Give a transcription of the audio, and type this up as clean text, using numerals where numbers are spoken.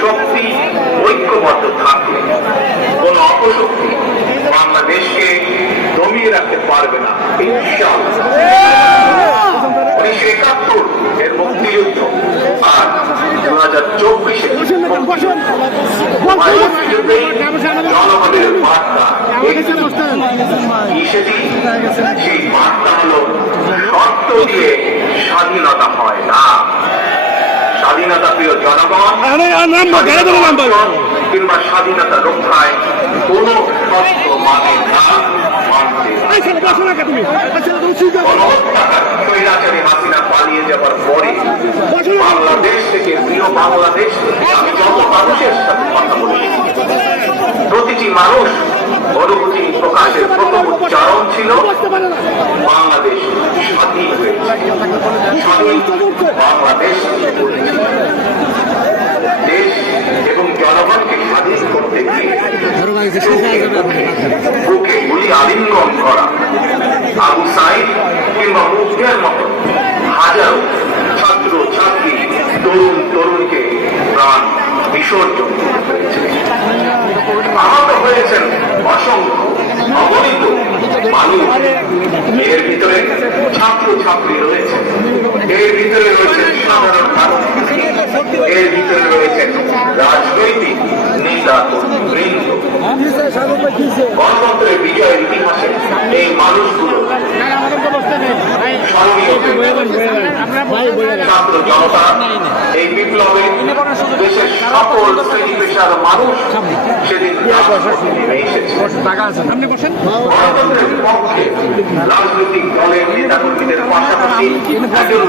শক্তি ঐক্যবদ্ধ থাকলে কোন অপশক্তি বাংলাদেশকে দমিয়ে রাখতে পারবে না। 1971 এর মুক্তিযুদ্ধ আর 2024 জনগণের বার্তা সেই বার্তা হলো শর্ত দিয়ে স্বাধীনতা হয় না। স্বাধীনতা প্রিয় জনগণ কিংবা স্বাধীনতা রক্ষায় কোন শর্ত মানে না। স্বৈরাচারী হাসিনা পালিয়ে যাবার পরে বাংলাদেশ থেকে প্রিয় বাংলাদেশ আমি যত মানুষের সাথে কথা বলি প্রতিটি মানুষ অনুভূতি প্রকাশের প্রথম উচ্চারণ ছিল বাংলাদেশ স্বাধীন হয়েছে, স্বাধীন বাংলাদেশ। দেশ এবং জনগণকে স্বাধীন করতে গিয়ে বুকে গুলি আলিঙ্গন করা আবু সাইদ কিংবা মুগ্ধের মতো হাজারো ছাত্র ছাত্রী তরুণ তরুণকে প্রাণ বিসর্জন করতে হয়েছে। আহত হয়েছেন অসংখ্য অগণিত মানুষ। এর ভিতরে ছাত্র ছাত্রী রয়েছে, এর ভিতরে রয়েছে সাধারণ মানুষ, এর ভিতরে রয়েছেন রাজনৈতিক নেতা বৃন্দ। গণতন্ত্রের বিজয়ের ইতিহাসে এই মানুষগুলো ছাত্র জনতা এই বিপ্লবে দেশের সকল শ্রেণী পেশার মানুষ সেদিন নেমে এসেছে। গণতন্ত্রের পক্ষে রাজনৈতিক দলের নেতাকর্মীদের পাশাপাশি একজন